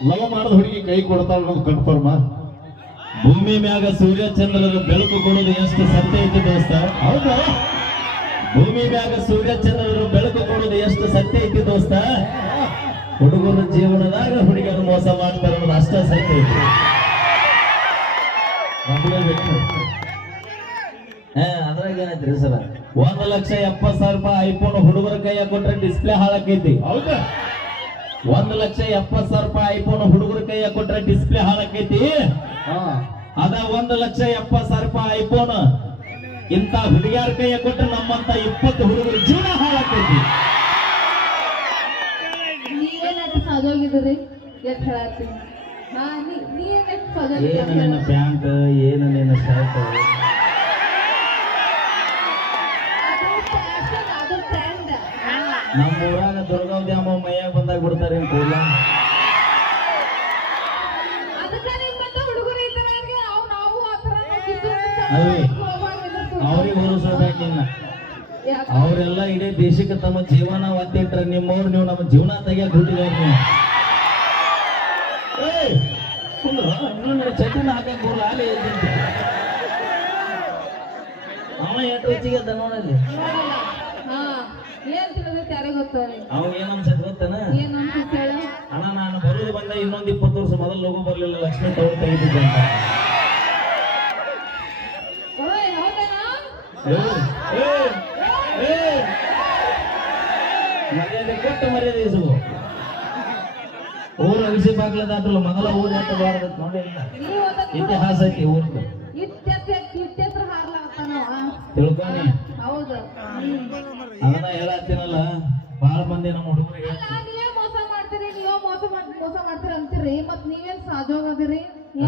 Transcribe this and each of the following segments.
Love ಮಾಡಿದ ಹುಡುಗಿ ಕೈ ಕೊಡ್ತಾಳ ಅನ್ನೋದು ಕನ್ಫರ್ಮ ಭೂಮಿ ಮ್ಯಾಗ ಸೂರ್ಯ ಚಂದ್ರರ ಬೆಳಕು ಕೊಡೋದು ಎಷ್ಟು ಸತ್ಯ ಐತಿ ದೋಸ್ತ? ಹೌದಾ? ಭೂಮಿ ಮ್ಯಾಗ ಸೂರ್ಯ ಚಂದ್ರರು ಬೆಳಕು ಕೊಡೋದು ಎಷ್ಟು ಸತ್ಯ ಐತಿ ದೋಸ್ತ? ಹುಡುಗರ ಜೀವನದಾಗ ಹುಡುಗರು ಮೋಸ ಮಾಡ್ತಾರ ಅನ್ನೋದು ಅಷ್ಟ ಸತ್ಯ ಐತಿ. ಅದ್ರಾಗ ಏನೈತ್ರಿ ಸರ್? ಒಂದ್ ಲಕ್ಷ ಎಪ್ಪತ್ ಸಾವಿರ ರೂಪಾಯಿ ಐಫೋನ್ ಹುಡುಗರ ಕೈಯಾಗ ಕೊಟ್ರೆ ಡಿಸ್ಪ್ಲೇ ಹಾಳಾಕೈತಿ. ಹೌದಾ? ಒಂದ್ ಲಕ್ಷ ಎಪ್ಪತ್ ಸಾವಿರ ರೂಪಾಯಿ ಐಫೋನ್ ಹುಡುಗರ ಕೈಯ ಕೊಟ್ರೆ ಡಿಸ್ಪ್ಲೇ ಹಾಳಾಕೈತಿ? ಅದ ಒಂದ್ ಲಕ್ಷ ಎಪ್ಪತ್ ಸಾವಿರ ರೂಪಾಯಿ ಐಫೋನ್ ಇಂತ ಹುಡುಗಿಯರ ಕೈಯ ಕೊಟ್ರೆ ನಮ್ಮಂತ ಇಪ್ಪತ್ತು ಹುಡುಗರ ಜೀವನ ಹಾಳಾಕೈತಿ. ಏನು ನಿನ್ನ ಪ್ಯಾಂಟ್ ಏನು ನಿನ್ನ ಶರ್ಟ್ ಅದು ಫ್ಯಾಷನ್ ಅದು ಟ್ರೆಂಡ್ ನಮ್ಮ ಊರಾಗ ದುರ್ಗಾವತಿ ಅಮ್ಮ ಮೈಯಾಗ ಬಂದಾಗ ಬಿಡ್ತಾರೆ ಅಂತ ಇಲ್ಲ. ಅದಕ್ಕೆ ನಿಮ್ಮಂತ ಹುಡುಗರು ಇದ್ದಾರೆ ಅವ್ ನಾವು ಆ ಥರ ಕಿತ್ತು ಅವಿ, ಅವ್ರಿಗೆ ಹೋಲಿಸ್ಬೇಕು ನಿನ್ನ ಅವರೆಲ್ಲ ಇಡೀ ದೇಶಕ್ಕೆ ತಮ್ಮ ಜೀವನ ಒತ್ತಿಟ್ರೆ ನಿಮ್ಮವ್ರು ನೀವು ನಮ್ಮ ಜೀವನ ತೆಗಿಯಕ್ ಹುಟ್ಟಿದ್ರೆ ನೀವು. ಚಟಿನ ಹಾಕಕ್ ಬರಲ್ಲ ಅಲ್ಲಿ ಎದ್ದಿದ್ದು. ಅವ ಎಷ್ಟು ಹೆಚ್ಚಿಗೆ ಅದ ನೋಡಲ್ಲಿ. ಅವ ಏನ್ ಅನ್ಸತ್ ಗೊತ್ತೇನ? ಏನ್ ಅನ್ಸುತ್ತೆ ಹೇಳು. ಅಣ್ಣ ನಾನು ಬರೋದು ಬಂದ ಇನ್ನೊಂದು ಇಪ್ಪತ್ತು ವರ್ಷ ಮೊದಲು ಲೋಗೋ ಬರಲಿಲ್ಲ ಲಕ್ಷ್ಮಿ ತವರು ತೆಗಿತಿದ್ದೆ ಅಂತ. ಮರ್ಯಾದೆ ಕೊಟ್ಟು ಮರ್ಯಾದೆ ಇಸುಗು ಊರು ಅಗಸಿ ಬಾಗ್ಲದಾದ್ರಲ್ಲ ಮೊದಲ ಊರು ಅಂತ ಬಾರ್ದು ನೋಡಿ ಇತಿಹಾಸ ಐತಿ ಊರ್ದು. ತಿಳ್ಕೊನಿ ಹೌದು. ಅದನ್ನ ಹೇಳತ್ತೀನಲ್ಲ. ಬಹಳ ಮಂದಿ ನಮ್ಮ ಹುಡುಗರಿಗೆ ಅಲ್ಲ ನೀವೇ ಮೋಸ ಮಾಡ್ತೀರಿ ನೀವೇ ಮೋಸ ಮೋಸ ಮಾಡ್ತೀರಿ ಅಂತೀರಿ ಮತ್ ನೀವೇನ್ ಸಾಧೋಗದಿರಿ ನೀ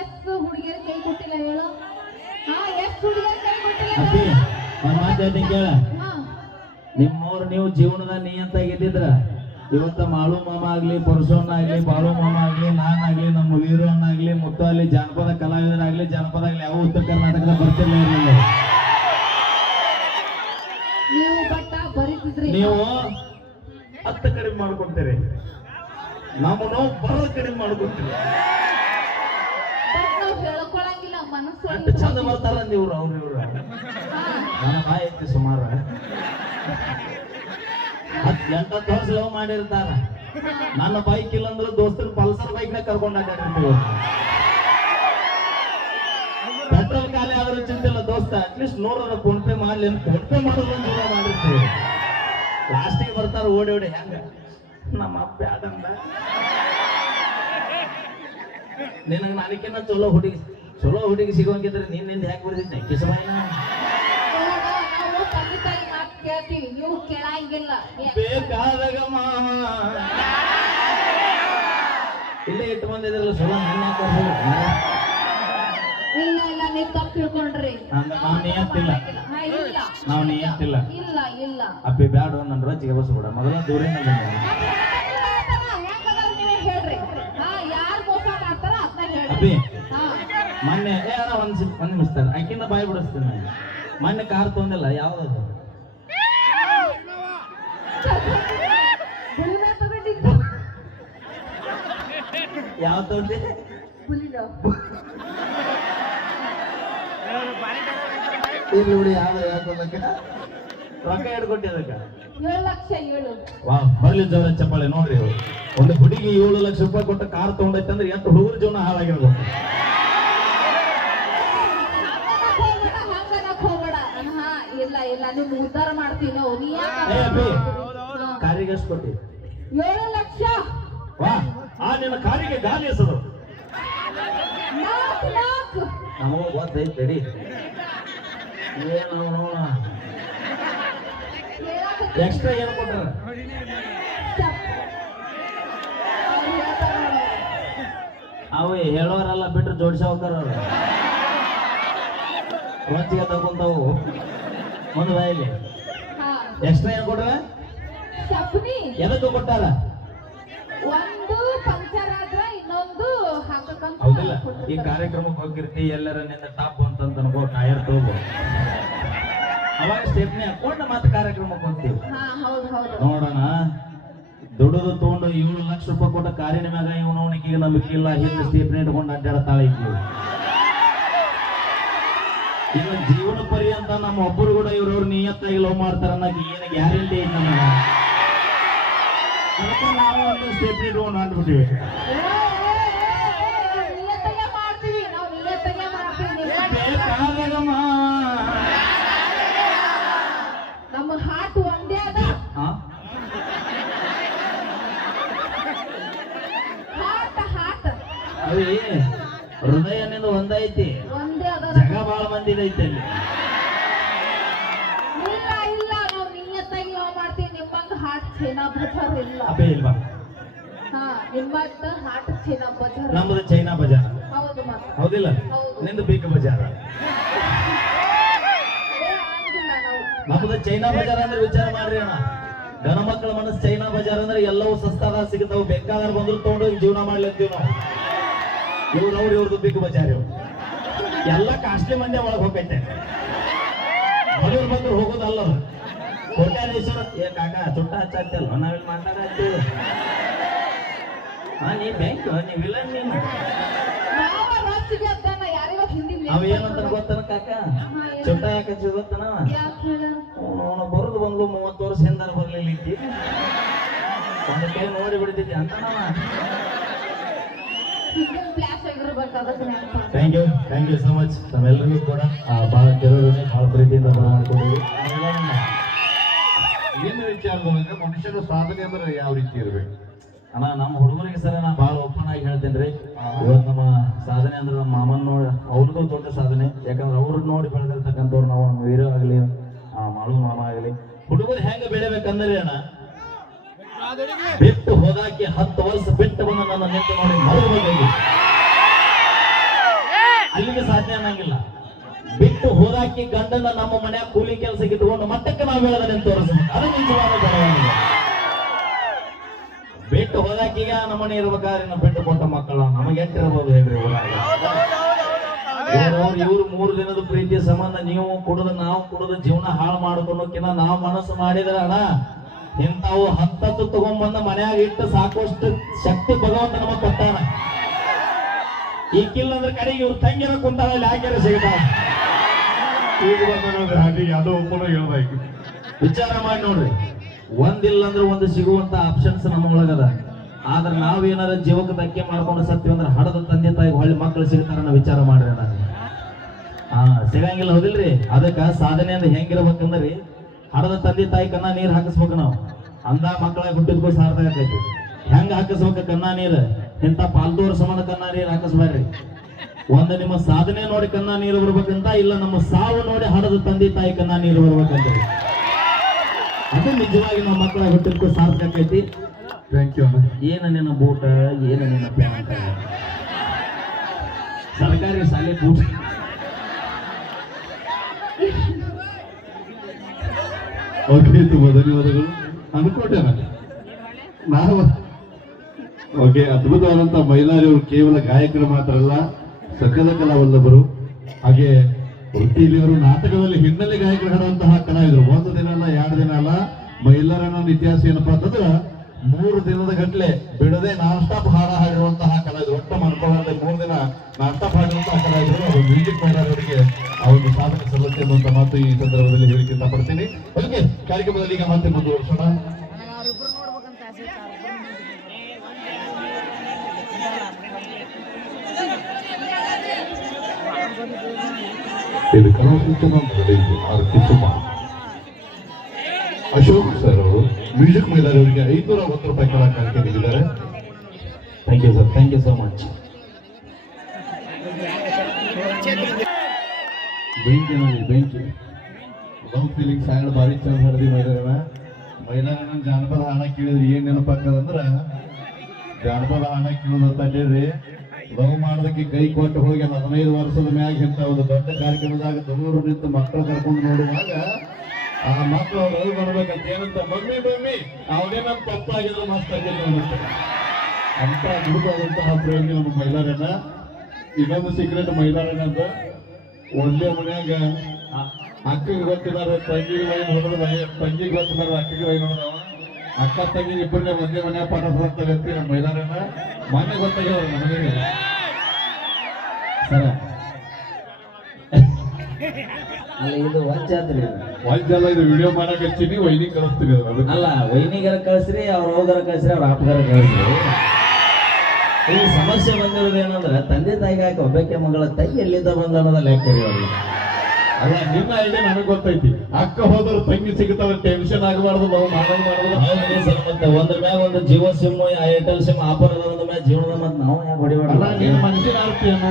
ಎಷ್ಟ್ ಹುಡುಗಿಯರ್ ಕೈ ಕೊಟ್ಟಿಲ್ಲ ಹೇಳು. ಹಾ ಎಷ್ಟು ಹುಡುಗಿಯರ್ ಕೈ ಕೊಟ್ಟಿಲ್ಲ ಕೇಳ. ನಿಮ್ಮವ್ರು ನೀವು ಜೀವನದ ನಿಯಂತ ಗೆದ್ದಿದ್ರ ಇವತ್ತ ಮಾಳು ಮಾಮ ಆಗ್ಲಿ ಪರಶುವಣ್ಣ ಆಗ್ಲಿ ಬಾಳು ಮಾಮ ಆಗ್ಲಿ ನಾನಾಗ್ಲಿ ನಮ್ಮ ವೀರು ಅಣ್ಣ ಆಗ್ಲಿ ಮುತ್ತು ಅಲ್ಲಿ ಜಾನಪದ ಕಲಾವಿದರಾಗ್ಲಿ ಜಾನಪದ ಆಗ್ಲಿ ಯಾವ ಉತ್ತರ ಕರ್ನಾಟಕದ ಬರ್ತಿರ್ಲಿಲ್ಲ ಇರ್ಲಿಲ್ಲ ನೀವು ಬಟ್ಟ ಬರೀತಿದ್ರಿ ನೀವು ಹತ್ತು ಕಡಿಮೆ ಮಾಡ್ಕೊಂತೀರಿ. ನಮ್ಮನ್ನು ಬರೋದು ಕಡಿಮೆ ಮಾಡ್ಕೊಂತೀರಿ. ನಾವ್ ಹೇಳ್ಕೊಳಂಗಿಲ್ಲ ಮನಸ್ಸು ಅಷ್ಟು ಚಂದ ಬರ್ತಾರ ಇವ್ರು ಅವ್ರು ಇವ್ರು. ನನ್ನ ಬಾಯಿ ಸುಮಾರು. ಹತ್ತು ಎಂಟತ್ತು ವರ್ಷ ಲವ್ ಮಾಡಿರ್ತಾರ. ನನ್ನ ಬೈಕ್ ಇಲ್ಲ ಅಂದ್ರೆ ದೋಸ್ತರು ಪಲ್ಸರ್ ಬೈಕ್ನ ಕರ್ಕೊಂಡು ನೀವು. ಪೆಟ್ರೋಲ್ ಖಾಲಿ ಆದ್ರೂ ಚಿಂತಿಲ್ಲ ದೋಸ್ತ ಅಟ್ಲೀಸ್ಟ್ ನೋಡೋಣ ಫೋನ್ ಪೇ ಮಾಡ್ಲಿ ಫೋನ್ ಪೇ ಮಾಡೋದು ಮಾಡಿರ್ತೀವಿ ಲಾಸ್ಟಿಗೆ ಬರ್ತಾರ ಓಡಿ ಓಡಿ ಹೆಂಗ? ನಮ್ಮ ಅಪ್ಪ ಯಾವ್ದಂದ ನಿನಗೆ ನನಗಿನ್ನ ಚಲೋ ಹುಡುಗಿ ಚಲೋ ಹುಡುಗಿ ಸಿಗೋಂಗಿದ್ರೆ ನಿನ್ನಿಂದ ಹೆಂಗ್ ಬಿಡ್ತಿದ್ದೆ ಕಿಸಬಾಯಿನ ಕೇಳ್ತೀವಿ ನೀವು ಕೇಳಂಗಿಲ್ಲ ಬೇಕಾದಾಗ ಇಲ್ಲೇ ಇಟ್ಟು ಬಂದಿದ್ರಲ್ಲ ಚಲೋ ನನ್ನ? ಇಲ್ಲ ಇಲ್ಲ ನೀವು ತಪ್ಪು ತಿಳ್ಕೊಂಡ್ರಿ. ನಾವ್ ನಿಯತ್ತಿಲ್ಲ. ನಾವ್ ನಿಯತ್ತಿಲ್ಲ. ಇಲ್ಲ. ಅಪ್ಪಿ ಬ್ಯಾಡ ನನ್ನ ರೊಚ್ಚಿಗೆ ಬಸ್ಬಿಡ ಮೊದಲ ದೂರ ಅಪ್ಪಿ ಮೊನ್ನೆ ಏ ಅಣ್ಣ ಒಂದ್ ಒಂದ್ ನಿಮಿಷ ತಡಿ. ಆಕಿಂದ ಬಾಯಿ ಬಿಡಿಸ್ತೀನಿ ನಾನು. ಮೊನ್ನೆ ಕಾರ್ ತೊಗೊಂಡಿಲ್ಲ ಯಾವ್ದು ಯಾವ ತೊಗೊಂಡಿ? ಬುಲಿನ ಇಲ್ಲಿ ನೋಡಿ ಯಾವ್ದು ಯಾವ್ದಕ್ಕ ರೊಕ್ಕ ಹಿಡ್ಕೊಟ್ಟಿದ್ದಕ್ಕ ಏಳು ಲಕ್ಷ ಏಳು. ವಾ ಬರ್ಲಿ ಜೋರ ಚಪ್ಪಾಳೆ ನೋಡ್ರಿ. ಒಂದು ಹುಡುಗಿ ಏಳು ಲಕ್ಷ ರೂಪಾಯಿ ಕೊಟ್ಟು ಕಾರ್ ತಗೊಂಡೈತೆ ಅಂದ್ರೆ ಎಂತ ಹುಡುಗರ ಜೀವನ ಹಾಳಾಗಿರ್ಬೇಕು ಇಲ್ಲ ಇಲ್ಲ ನಿಮ್ ಉದ್ಧಾರ ಮಾಡ್ತೀವಿ ನಾವು ನೀ. ಕಾರಿಗೆ ಎಷ್ಟು ಕೊಟ್ಟಿ? ಏಳು ಲಕ್ಷ. ವಾ ಆ ನಿನ್ನ ಕಾರಿಗೆ ಗಾಲಿ ಹೆಸರು ನಮಗ ಗೊತ್ತೈತಿ ಏನು ನೋಡ ಹೇಳಾಕತ್ತೀನಿ. ಎಕ್ಸ್ಟ್ರಾ ಏನು ಕೊಟ್ಟಾರ ಅವು ಹೇಳೋರಲ್ಲ ಬಿಟ್ರೆ ಜೋಡಿಸಿ ಹೋಗ್ತಾರ ಅವ್ರು ರೋಚಿಗೆ ತಗೊಂತಾವು ಒಂದು ಬಾಯಲ್ಲಿ ಎಕ್ಸ್ಟ್ರಾ ಏನು ಕೊಟ್ರ ಸಪ್ನಿ. ಎದಕ್ಕೆ ಕೊಟ್ಟಾರ? ಒಂದು ಪಂಚರ್ ಆದ್ರ ಇನ್ನೊಂದು ಹಾಕಕ್ಕಂತ ಹೌದಿಲ್ಲ. ಈ. ಕಾರ್ಯಕ್ರಮಕ್ಕೆ ಹೋಗಿರ್ತಿ ಎಲ್ಲರ ನಿನ್ನ ಟಾಪ್ ಅಂತ ಅನ್ಕೋ ಕಾಯರ್ ತಗೋ ಅವಾಗ ಸ್ಟೆಪ್ನಿ ಹಾಕೊಂಡು ಮತ್ತೆ ಕಾರ್ಯಕ್ರಮಕ್ಕೆ ಹೋಗ್ತೀವಿ. ನೋಡೋಣ ದುಡಿದು ತಗೊಂಡು ಏಳು ಲಕ್ಷ ರೂಪಾಯಿ ಕೊಟ್ಟ ಕಾರಿನ ಮ್ಯಾಗ ಇವನು ಈಕಿಗೆ ನಂಬಿಕೆ ಇಲ್ಲ ಹಿಂದೆ ಸ್ಟೇಪ್ನ ಇಟ್ಕೊಂಡು ಅಡ್ಡಾಡ್ತಾಳೆ ಇದ್ವಿ ಇನ್ನು ಜೀವನ ಪರ್ಯಂತ ನಮ್ಮ ಒಬ್ಬರು ಕೂಡ ಇವ್ರವ್ರು ನಿಯತ್ತಾಗಿ ಲವ್ ಮಾಡ್ತಾರ ಅನ್ನೋಕೆ ಏನು ಗ್ಯಾರಂಟಿ ಐತೆ ನಮಗೆ? ನಾವು ಒಂದು ಸ್ಟೇಪ್ ಇಟ್ಕೊಂಡು ಅಂದ್ಬಿಟ್ಟಿವಿ ನಿಯತ್ತಾಗೆ ಮಾಡ್ತೀವಿ ನಾವು ನಿಯತ್ತಾಗೆ ಮಾಡ್ತೀವಿ ನಿಮ್ಮ- ಬೇಕಾದಾಗಮ್ಮ ನಮ್ಮ ಹಾಟ್ ಒಂದೇ ಅದ ಆ? ಹಾಟ್ ಹಾಟ್ ಅವಿ ಹೃದಯ ನಿಂದ ಒಂದೈತಿ ಒಂದೇ ಅದ ಜಗ ಬಾಳ ಮಂದಿದೈತಿ ಅಲ್ಲಿ ಇಲ್ಲ ಇಲ್ಲ ನಾವು ನಿಯತ್ತಾಗಿ ಲವ್ ಮಾಡ್ತೀವಿ ನಿಮ್ಮಂಗ ಹಾಟ್ ಚೈನಾ ಬಜಾರ್ ಇಲ್ಲ ಅಪ್ಪೇ ಇಲ್ವಾ? ಹಾ ಹಾಟ್ ಚೈನಾ ಬಜಾರ್ ನಮ್ಮದು ಚೈನಾ ಬಜಾರ್. ಹೌದು ಮಾತ್ರ. ಹೌದಿಲ್ಲ? ಹೌದು. ನಿಂದು ಬಿಗ್ ಬಜಾರ್. ನಮ್ದು ನಮ್ಮದು ಚೈನಾ ಬಜಾರ್ ಅಂದ್ರೆ ವಿಚಾರ ಮಾಡ್ರಿ ಅಣ್ಣ. ಗಣ ಮಕ್ಕಳ ಮನಸ್ಸು ಚೈನಾ ಬಜಾರ್ ಅಂದ್ರೆ ಎಲ್ಲವೂ ಸಸ್ತಾದ ಸಿಗ್ತಾವ ಬೇಕಾದ್ರೆ ಬಂದ್ರು ತಗೊಂಡೋಗಿ ಜೀವನ ಮಾಡ್ಲತ್ತೀವಿ ನಾವು. ಇವ್ರು ಅವ್ರು ಇವ್ರದ್ದು ಬಿಗ್ ಬಜಾರ್ ಇವ್ರು. ಎಲ್ಲ ಕಾಸ್ಟ್ಲಿ ಮಂದಿ ಒಳಗೆ ಹೋಗೈತೆ. ಬಡವ್ರು ಬಂದ್ರು ಹೋಗೋದಲ್ಲ. ಕೋಟ್ಯಾಧೀಶ್ವರ ಏ ಕಾಕ ಚುಟ್ಟ ಹಚ್ಚಾಕ್ತಲ್ಲ ನಾವಿಲ್ಲಿ ಮಾತಾಡತ್ತೀವಿ ಹಾ ನೀ ಬ್ಯಾಂಕ್ ನೀ ವಿಲನ್ ನೀನು ಹಿಂದಿ ಅವ ಏನಂತ ಗೊತ್ತನ ಕಾಕ? ಚುಟ್ಟ ಯಾಕೆ ಗೊತ್ತನ? ಅವನು ಬರೋದು ಬಂದು ಮೂವತ್ತು ವರ್ಷ ಹಿಂದಾರ ಬರ್ಲಿಲ್ಲ ಇದ್ದಿ. ಒಂದು ಕೈ ನೋಡಿ ಬಿಡ್ತಿದ್ದೆ ಅಂತ ನಾವ. Thank you thank you so much ತಮ್ಮೆಲ್ಲರಿಗೂ ಕೂಡ ಭಾಳ ಕೆಲವರು ಭಾಳ ಪ್ರೀತಿಯಿಂದ ಬರಮಾಡ್ಕೊಂಡಿವಿ ಏನು ಮನುಷ್ಯರು ಮನುಷ್ಯನ ಸಾಧನೆ ಅಂದ್ರೆ ಯಾವ ರೀತಿ ಇರ್ಬೇಕು? ಅಣ್ಣ ನಮ್ಮ ಹುಡುಗರಿಗೆ ಸರ ನಾ ಭಾಳ ಓಪನ್ ಆಗಿ ಹೇಳ್ತೇನೆ ರೀ ಇವತ್ತು ನಮ್ಮ ಸಾಧನೆ ಅಂದ್ರೆ ನಮ್ಮ ಮಾಮನ್ ನೋಡಿ ಅವ್ರದ್ದು ದೊಡ್ಡ ಸಾಧನೆ. ಯಾಕಂದ್ರೆ ಅವ್ರು ನೋಡಿ ಬೆಳೆದಿರ್ತಕ್ಕಂಥವ್ರು ನಾವು ನಮ್ಮ ವೀರ ಆಗಲಿ ಮಾಳು ಮಾಮ ಆಗಲಿ. ಹುಡುಗರು ಹೆಂಗೆ ಬೆಳಿಬೇಕಂದ್ರೆ ಅಣ್ಣ? ಬಿಟ್ಟು ಹೋದಾಕಿ ಹತ್ತು ವರ್ಷ ಬಿಟ್ಟು ಬಂದು ನನ್ನ ನಿಂತು ನೋಡಿ ಮರಳು ಅಲ್ಲಿಗೆ ಸಾಧ್ಯ ಅನ್ನಂಗಿಲ್ಲ. ಬಿಟ್ಟು ಹೋದಾಕಿ ಗಂಡನ ನಮ್ಮ ಮನ್ಯಾಗ ಕೂಲಿ ಕೆಲಸಕ್ಕೆ ಇಟ್ಕೊಂಡು ಮಟ್ಟಕ್ಕೆ ನಾವು ಹೇಳದನೆ ತೋರಿಸ್ಬೇಕು ಅದು ನಿಜವಾದ ಬೆಳವಣಿಗೆ ಬಿಟ್ಟು ಹೋದಾಕೀಗ ನಮ್ಮನೆ ಇರ್ಬೇಕಾದ್ರೆ ಬಿಟ್ಟು ಕೊಟ್ಟ ಮಕ್ಕಳ ನಮಗೆ ಎಟ್ಟಿರ್ಬೋದು ಊರಾಗ ಇವ್ರು ಇವ್ರು ಮೂರು ದಿನದ ಪ್ರೀತಿಯ ಸಂಬಂಧ, ನೀವು ಕುಡಿದು ನಾವು ಕುಡಿದು ಜೀವನ ಹಾಳು ಮಾಡ್ಕೊಳಕಿನ್ನ ನಾವು ಮನಸ್ಸು ಮಾಡಿದ್ರ ಅಣ್ಣ, ಇಂಥವು ಹತ್ತತ್ತು ತಗೊಂಡ್ಬಂದ ಮನ್ಯಾಗ ಇಟ್ಟು ಸಾಕಷ್ಟು ಶಕ್ತಿ ಭಗವಂತ ನಮಗ್ ಕೊಟ್ಟಾನ. ಈಕಿಲ್ಲ ಅಂದ್ರೆ ಕಡೆಗೆ ಇವ್ರ ತಂಗಿರ ಕುಂತಾಳ ಇಲ್ಲಿ ಹಾಕಿರ ಸಿಗ್ತಾವ. ಈಗ ಯಾವುದೋ ಒಬ್ಬನ ಹೇಳ್ಬೇಕು. ವಿಚಾರ ಮಾಡಿ ನೋಡ್ರಿ. ಒಂದಿಲ್ಲ ಅಂದ್ರೆ ಒಂದು ಸಿಗುವಂತ ಆಪ್ಷನ್ಸ್ ನಮ್ಮ ಒಳಗದ. ಆದ್ರೆ ನಾವೇನಾರ ಜೀವಕ್ಕೆ ಧಕ್ಕೆ ಮಾಡ್ಕೊಂಡು ಸತ್ವಿ ಅಂದ್ರೆ ಹಡದ ತಂದೆ ತಾಯಿ ಹೊಳ್ಳಿ ಮಕ್ಕಳು ಸಿಗ್ತಾರ ನಾವು ವಿಚಾರ ಮಾಡ್ರಿ ನಾನು. ಹಾ, ಸಿಗಂಗಿಲ್ಲ ಹೌದಿಲ್ರಿ? ಅದಕ್ಕ ಸಾಧನೆ ಅಂದ್ರೆ ಹೆಂಗಿರ್ಬೇಕಂದ್ರಿ ಹಡದ ತಂದೆ ತಾಯಿ ಕನ್ನ ನೀರು ಹಾಕಿಸ್ಬೇಕು ನಾವು. ಅಂದ ಮಕ್ಕಳ ಹುಟ್ಟಿದ್ಕೂ ಸಾರ್ಥಕ ಆಕೈತಿ. ಹೆಂಗ ಹಾಕಿಸ್ಬೇಕು ಕನ್ನ ನೀರು? ಇಂಥ ಪಾಲ್ದೋರ್ ಸಮಾನ ಕನ್ನ ನೀರ್ ಹಾಕಿಸ್ಬೇಡ್ರಿ ಒಂದು ನಿಮ್ಮ ಸಾಧನೆ ನೋಡಿ ಕನ್ನ ನೀರು ಬರ್ಬೇಕಂತ ಇಲ್ಲ ನಮ್ಮ ಸಾವು ನೋಡಿ ಹಡದ ತಂದೆ ತಾಯಿ ಕನ್ನ ನೀರು ಬರ್ಬೇಕಂತ. ಅದು ನಿಜವಾಗಿ ನಮ್ಮ ಮಕ್ಕಳ ಹುಟ್ಟಿದ್ಕೂ ಸಾರ್ಥಕ ಆಕೈತಿ. ಥ್ಯಾಂಕ್ ಯು ಏನ ನಿನ್ನ ಬೂಟ ಏನ ನಿನ್ನ ಪ್ಯಾಂಟ್ ಸರ್ಕಾರಿ ಶಾಲೆ ಬೂಟ್. ಓಕೆ ತುಂಬ ಧನ್ಯವಾದಗಳು ಅನ್ಕೊಂಡೆ ನಾನು. ನಾವು ಓಕೆ ಅದ್ಭುತವಾದಂತ ಮಹಿಳಾರಿಯವರು ಅವರು ಕೇವಲ ಗಾಯಕರು ಮಾತ್ರ ಅಲ್ಲ ಸಕಲ ಕಲಾವಲ್ಲಭರು ಹಾಗೆ ವೃತ್ತಿಯಲ್ಲಿ ಅವರು ನಾಟಕದಲ್ಲಿ ಹಿನ್ನೆಲೆ ಗಾಯಕರು ಹಾಡುವಂತಹ ಕಲಾವಿದರು. ಒಂದು ದಿನ ಅಲ್ಲ, ಎರಡು ದಿನ ಅಲ್ಲ. ಮಹಿಳೆಯರನ್ನ ಇತಿಹಾಸ ಏನಪ್ಪಾ ಅಂತಂದ್ರೆ, ಮೂರು ದಿನದ ಗಟ್ಲೆ ಬಿಡದೆ ನಾನ್ ಸ್ಟಾಪ್ ಹಾಡ ಹಾಡಿರುವಂತಹ ಕಲಾವಿದರು. ಒಟ್ಟು ಮಾಡ್ಕೊಳ್ಳದೆ ಮೂರು ದಿನ ನಾನ್ ಸ್ಟಾಪ್ ಹಾಡಿರುವಂತಹ ಕಲಾವಿದರು. ಅವರು ಮ್ಯೂಸಿಕ್ ಅವರಿಗೆ ಆ ಒಂದು ಸಾಧನೆ ಸಲ್ಲುತ್ತೆ ಅನ್ನುವಂತ ಮಾತು ಈ ಸಂದರ್ಭದಲ್ಲಿ ಹೇಳಿಕೆ ಪಡ್ತೀನಿ ಅದಕ್ಕೆ ಕಾರ್ಯಕ್ರಮದಲ್ಲಿ ಈಗ ಮತ್ತೆ ಮುಂದುವರಿಸೋಣ. ಇಲ್ಲಿ ಕಲಾವಿದ ನಡೆಯಿತು ಆರ್ ಕಿತ್ತುಮಾರ್ ಅಶೋಕ್ ಸರ್ ಅವರು ಮ್ಯೂಸಿಕ್ ಮೈದಾರಿ ಅವರಿಗೆ ಐನೂರ ಒಂದು ರೂಪಾಯಿ ಕಲಾ ಕಾಣಿಕೆ ನೀಡಿದ್ದಾರೆ thank you sir thank you so much ಬೆಂಕಿ. ನೋಡಿ ಬೆಂಕಿ ಲವ್ ಫೀಲಿಂಗ್ ಸಾಂಗ್ ಭಾರಿ ಚಂದ ಹಾಡ್ದಿ ಮೈಲಾರನ ಮೈಲಾರನ ಜಾನಪದ ಹಾಡ ಕೇಳಿದ್ರೆ ಏನು ನೆನಪಾಗ್ತದಂದ್ರ ಜಾನಪದ ಹಾಡ ಕೇಳೋದಂತ ಹೇಳ್ರಿ ಲವ್ ಮಾಡೋದಕ್ಕೆ ಕೈ ಕೊಟ್ಟು ಹೋಗಿ ಹದಿನೈದು ವರ್ಷದ ಮ್ಯಾಗ ಇಂತ ಒಂದು ದೊಡ್ಡ ಕಾರ್ಯಕ್ರಮದಾಗ ದೂರು ನಿಂತು ಮಕ್ಕಳು ಕರ್ಕೊಂಡು ನೋಡುವಾಗ ಆ ಮಕ್ಕಳು ಅದು ಬರ್ಬೇಕಂತ ಏನಂತ, ಮಮ್ಮಿ ಮಮ್ಮಿ, ಅವನೇ ನಮ್ ತಪ್ಪಾಗಿದ್ರೆ ಮಸ್ತ್ ಆಗಿಲ್ಲ ಅನ್ನುತ್ತೆ ಅಂತ ಅದ್ಭುತವಾದಂತಹ ಪ್ರೇಮಿ ನಮ್ಮ ಮಹಿಳಾರಣ್ಣ ಇನ್ನೊಂದು ಸೀಕ್ರೆಟ್ ಮಹಿಳಾರಣ್ಣ ಅಂತ. ಒಂದೇ ಮನ್ಯಾಗ ಅಕ್ಕಗೆ ಗೊತ್ತಿದ್ದಾರೆ ತಂಗಿಗೆ ಲೈನ್ ನೋಡಿದ್ರೆ ತಂಗಿಗೆ ಗೊತ್ತಿದ್ದಾರೆ ಅಕ್ಕಗೆ ಲೈನ್ ಹೊಡೆದವ ಅಕ್ಕ ತಂಗಿ ಇಬ್ಬರನ್ನ ಒಂದೇ ಮನೆ ಪಾಠ ಅಂತ ವ್ಯಕ್ತಿ ನಮ್ಮ ಮೈದಾನನ. ಮಾನ್ಯ ಗೊತ್ತಾಗ್ಯಾವ ನಮಗೆ. ಸರ. ಅಲ್ಲ ಇದು ಇದು. ವಾದ್ಯಲ್ಲ ಇದು ವಿಡಿಯೋ ಮಾಡಕ್ ಹಚ್ಚಿನಿ ವೈನಿ ಕಳಿಸ್ತೀವಿ. ಅಲ್ಲ ವೈನಿಗರ ಕಳಿಸ್ರಿ ಅವ್ರ ಹೋಗರ ಕಳಿಸ್ರಿ ಅವ್ರ ಆಪ್ಗಾರ ಕಳಿಸ್ರಿ. ಈ ಸಮಸ್ಯೆ ಬಂದಿರೋದು ಏನಂದ್ರೆ ತಂದೆ ತಾಯಿಗೆ ಹಾಕಿ ಒಬ್ಬಕ್ಕೆ ಮಗಳ ತಾಯಿ ಎಲ್ಲಿದ್ದ ಬಂದ ಅನ್ನೋದ ಲೆಕ್ಕ ಅವ್ರಿಗೆ. ಅಲ್ಲ ನಿನ್ನ ಐಡಿಯಾ ನನಗೆ ಗೊತ್ತೈತಿ. ಅಕ್ಕ ಹೋದ್ರು ತಂಗಿ ಸಿಗ್ತಾವ ಟೆನ್ಷನ್ ಆಗಬಾರ್ದು ಮಾಡೋದು ಮಾಡೋದು. ಸರ್ ಮತ್ತೆ ಒಂದ್ರ ಮ್ಯಾಗ ಒಂದು Jio sim Airtel sim offer ಅದ ಮ್ಯಾಗ ಜೀವನದ ಮತ್ತೆ ನಾವು ಯಾಕೆ ಹೊಡಿಬಾರ್ದು? ನಿನ್ನ ಆರ್ತಿ ಅರ್ಥ ಏನು